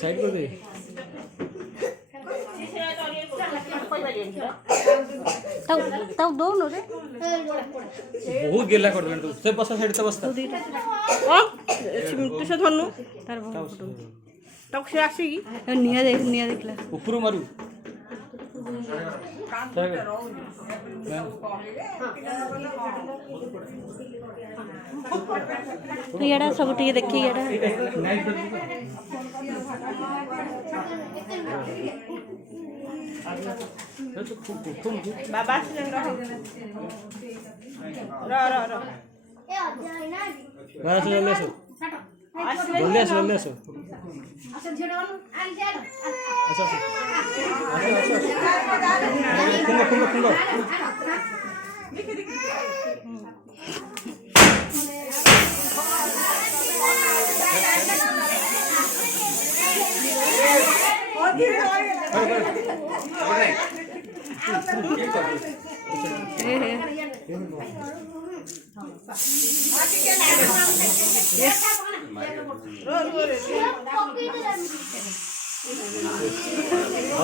side कर दे तब दो न रे बहुत गेला कर दे से बस साइड से बस ओ सिमटू से धनु तार बहुत तक से आसी की निया देखला ऊपर मारू तू याडा सब टिके देखी याडा बाबा से रो बाहर से ले सो जल्दी आसो अच्छा खुंगो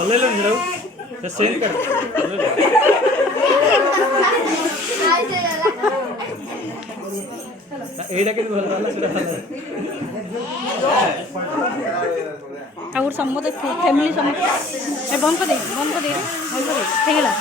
ले लो जरा तो सेंड कर एडा के भल वाला और समस्त फैमिली समस्त बंद कर दे हे गेला